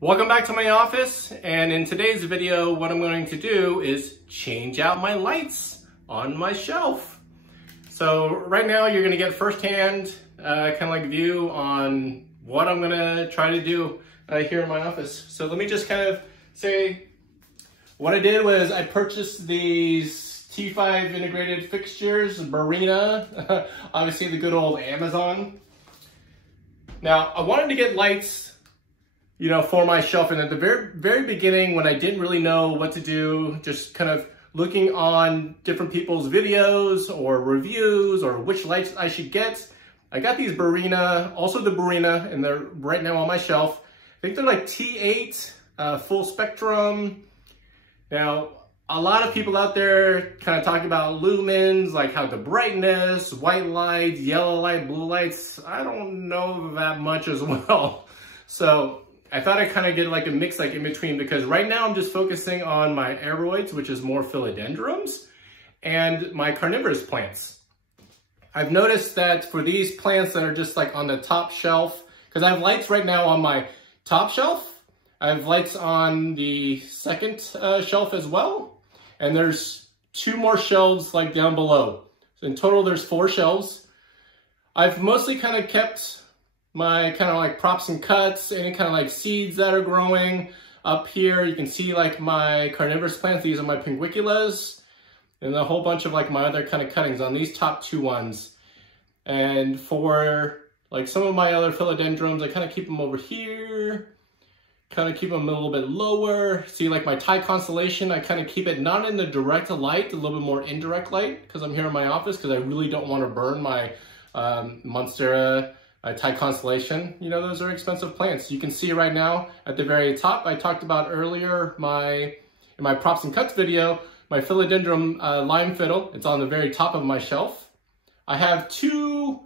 Welcome back to my office, and in today's video what I'm going to do is change out my lights on my shelf. So right now you're going to get firsthand kind of like view on what I'm going to try to do here in my office. So let me just kind of say what I did was I purchased these T5 integrated fixtures, Barina, obviously the good old Amazon. Now I wanted to get lights for my shelf. And at the very beginning, when I didn't really know what to do, just kind of looking on different people's videos or reviews or which lights I should get, I got these Barina, also the Barina, and they're right now on my shelf. I think they're like T8, full spectrum. Now, a lot of people out there kind of talk about lumens, like how the brightness, white light, yellow light, blue lights. I don't know that much as well. So I thought I'd kind of get like a mix like in between, because right now I'm just focusing on my aeroids, which is more philodendrons, and my carnivorous plants. I've noticed that for these plants that are just like on the top shelf, because I have lights right now on my top shelf, I have lights on the second shelf as well, and there's 2 more shelves like down below. So in total there's 4 shelves. I've mostly kind of kept my kind of like props and cuts, any kind of like seeds that are growing up here. You can see like my carnivorous plants. These are my pinguiculas, and a whole bunch of like my other kind of cuttings on these top 2 ones. And for like some of my other philodendrons, I kind of keep them over here, kind of keep them a little bit lower. See, like my Thai constellation, I kind of keep it not in the direct light, a little bit more indirect light, because I'm here in my office, because I really don't want to burn my Monstera Thai constellation. Those are expensive plants. You can see right now at the very top, I talked about earlier in my props and cuts video, my philodendron lime fiddle. It's on the very top of my shelf. I have 2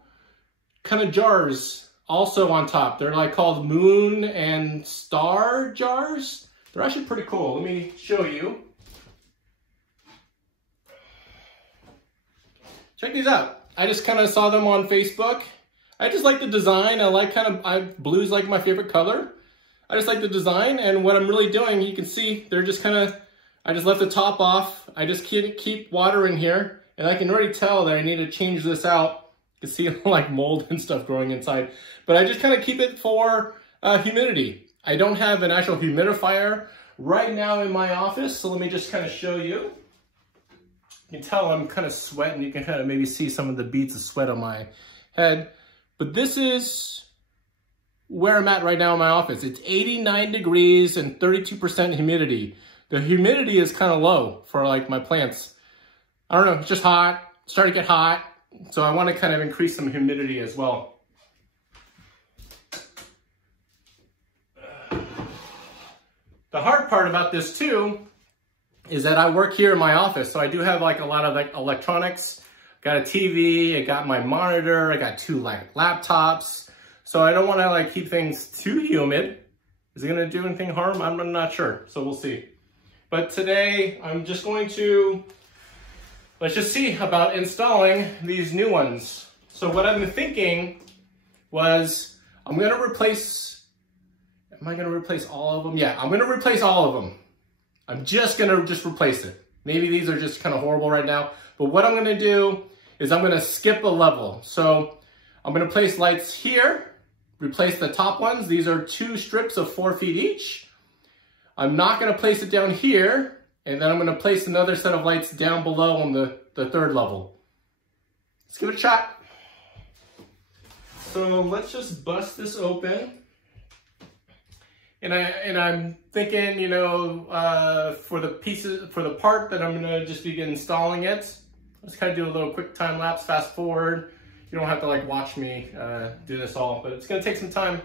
kind of jars also on top. They're like called moon and star jars. They're actually pretty cool. Let me show you. Check these out. I just kind of saw them on Facebook. I just like the design. I like blue's like my favorite color. I just like the design, and what I'm really doing, you can see, they're just kind of, I just left the top off. I just keep water in here, and I can already tell that I need to change this out. You can see like mold and stuff growing inside, but I just kind of keep it for humidity. I don't have an actual humidifier right now in my office, so let me just kind of show you. You can tell I'm kind of sweating. You can kind of maybe see some of the beads of sweat on my head. But this is where I'm at right now in my office. It's 89 degrees and 32% humidity. The humidity is kind of low for like my plants. I don't know, it's just hot, it's starting to get hot. So I want to kind of increase some humidity as well. The hard part about this too is that I work here in my office. So I do have like a lot of like electronics. Got a TV, I got my monitor, I got 2 like laptops. So I don't want to like keep things too humid. Is it going to do anything harm? I'm not sure. So we'll see. But today I'm just going to, let's just see about installing these new ones. So what I've been thinking was I'm going to replace, am I going to replace all of them? Yeah, I'm going to replace all of them. I'm just going to replace it. Maybe these are just kind of horrible right now. But what I'm going to do is I'm going to skip a level. So I'm going to place lights here, replace the top ones. These are 2 strips of 4 feet each. I'm not going to place it down here. And then I'm going to place another set of lights down below on the 3rd level. Let's give it a shot. So let's just bust this open. And I'm thinking, for the part that I'm gonna just begin installing it, let's kind of do a little quick time lapse, fast forward. You don't have to like watch me do this all, but it's gonna take some time.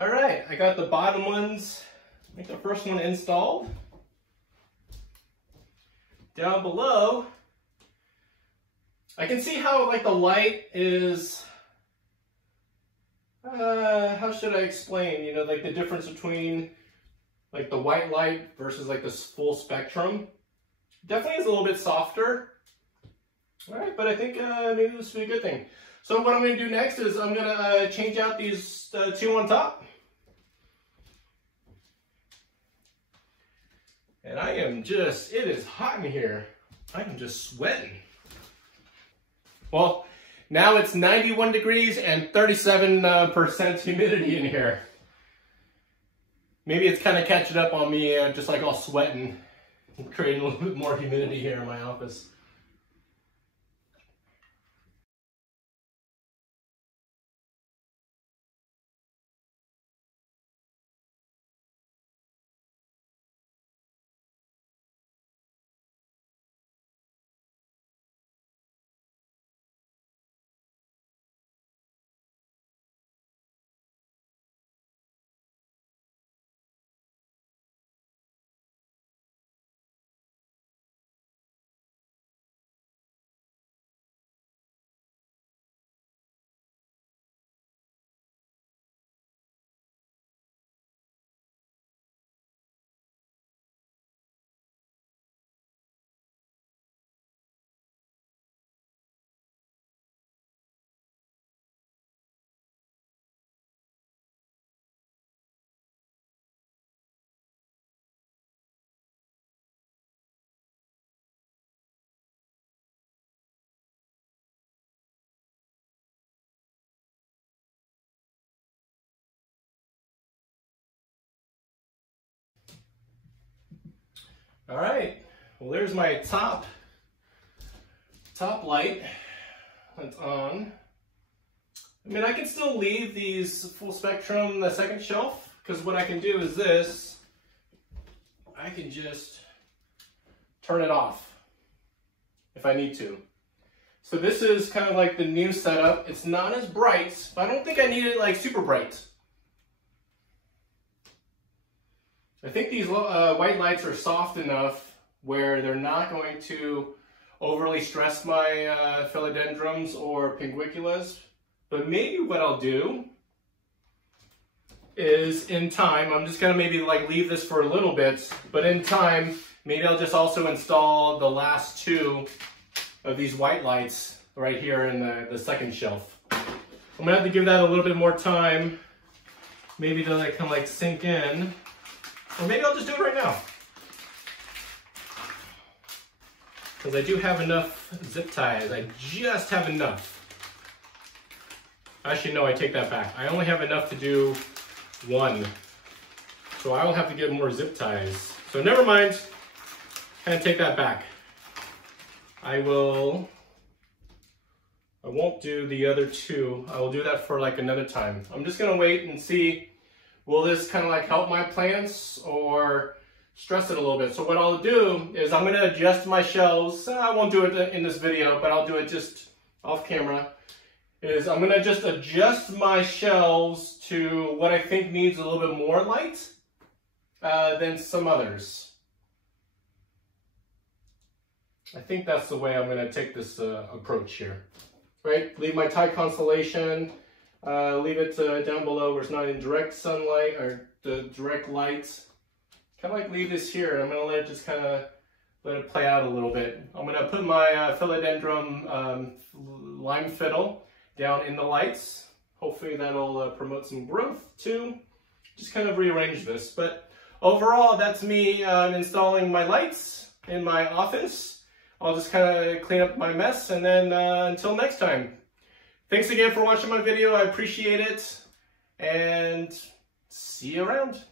All right, I got the bottom ones, I think the first one installed. Down below, I can see how like the light is, how should I explain, you know, like the difference between like the white light versus like this full spectrum. Definitely is a little bit softer. All right, but I think maybe this will be a good thing. So what I'm going to do next is I'm going to change out these two on top. And I am just, it is hot in here. I am just sweating. Well, now it's 91 degrees and 37% humidity in here. Maybe it's kind of catching up on me, just like all sweating, creating a little bit more humidity here in my office. All right, well there's my top light that's on. I mean, I can still leave these full spectrum, the second shelf, because what I can do is this, I can just turn it off if I need to. So this is kind of like the new setup. It's not as bright, but I don't think I need it like super bright. I think these white lights are soft enough where they're not going to overly stress my philodendrons or pinguiculas. But maybe what I'll do is in time, I'm just gonna maybe like leave this for a little bit, but in time, maybe I'll just also install the last two of these white lights right here in the second shelf. I'm gonna have to give that a little bit more time, maybe to like kind of like sink in. Or maybe I'll just do it right now. Because I do have enough zip ties. I just have enough. Actually, no, I take that back. I only have enough to do one. So I will have to get more zip ties. So never mind. Kind of take that back. I won't do the other two. I will do that for like another time. I'm just gonna wait and see. Will this kind of like help my plants or stress it a little bit? So what I'll do is I'm gonna adjust my shelves. I won't do it in this video, but I'll do it just off camera. Is I'm gonna just adjust my shelves to what I think needs a little bit more light than some others. I think that's the way I'm gonna take this approach here. Right, leave my Thai constellation. Leave it down below where it's not in direct sunlight or the direct light. Kind of like leave this here. I'm going to let it just kind of let it play out a little bit. I'm going to put my philodendron lime fiddle down in the lights. Hopefully that'll promote some growth too. Just kind of rearrange this. But overall, that's me installing my lights in my office. I'll just kind of clean up my mess, and then until next time. Thanks again for watching my video. I appreciate it, and see you around.